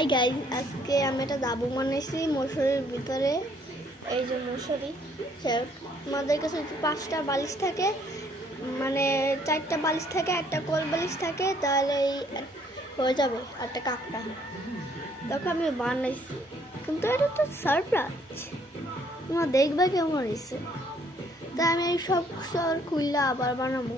Hi guys, আজকে আমি একটা দাবু বানাইছি মশুরির ভিতরে। এই যে মশুরি, আমাদের কাছে 5টা বালিশ থাকে, মানে 4টা বালিশ থাকে, একটা কোল বালিশ থাকে, তাহলে এই হয়ে যাবে একটা কাকটা। তখন আমি বানাইছি, কিন্তু এটা তো সারপ্রাইজ, তোমার দেখবে কেমন হয়েছে। তাই আমি এই সব খুললে আবার বানাবো।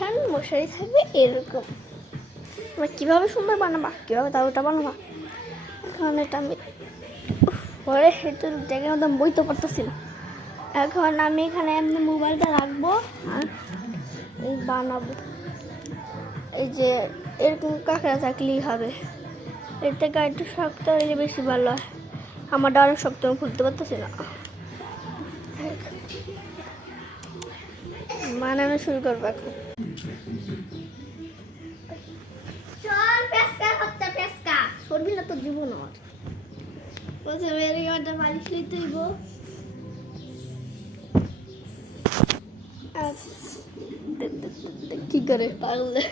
এখানে মশারি থাকবে এরকম। তোমরা কীভাবে সুন্দর বানাবা, কীভাবে তাওটা বানাবা। এখন এটা আমি পরে হেঁটে জায়গার মধ্যে বইতে পারতেছি না। এখন আমি এখানে এমনি মোবাইলটা রাখবো আর এই বানাবো। এই যে এরকম কাঁকড়া থাকলেই হবে। এর থেকে একটু শক্ত হলে বেশি ভালো হয়। আমারটা অনেক শক্ত, আমি খুলতে পারতেছি না। বানানো শুরু করবো এখন। সরবি না তো জীবন আমার। প্রথমে এরকম বালিশ নিতে হইব। কি করে পারলে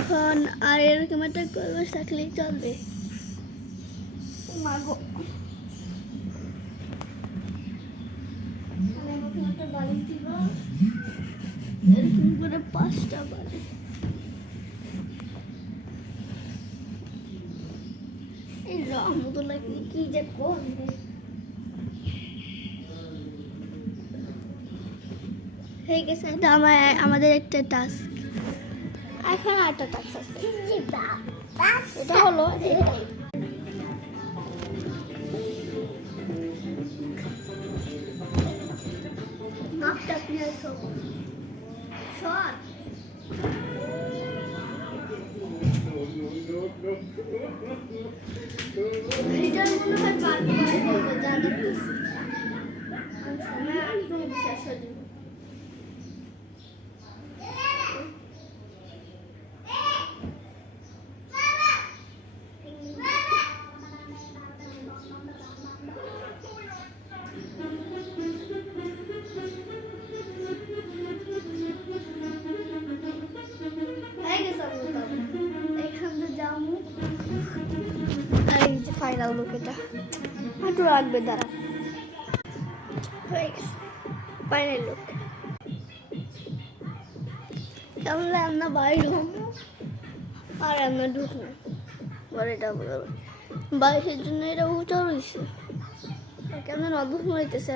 এখন আর এরকম একটা কলবাস থাকলেই চলবে। মাগো, একটা বালিশ দিব এরকম করে 5টা বালিশ। এই রহমতুল্লাহ কি যে করবে। হয়ে গেছে, এটা আমাদের একটা টাস্ক। এখন আরেকটা টাস্ক আছে, এটা হলো নাকটা ক্লিয়ার করো। শর্ট এটার মনে হয় বারবার করবো, জানি সময় একদম বিশ্বাস হয়ে যাবে। ফাইনাল লুক এটা একটু রাখবে, দাঁড়া। হয়ে গেছে ফাইনাল লুক। কেমন আমরা বাইরে আর আমরা ঢুকলাম, এটা বালিশের জন্য এটা উঁচা রয়েছে, কেমন অদ্ভুত হইতেছে।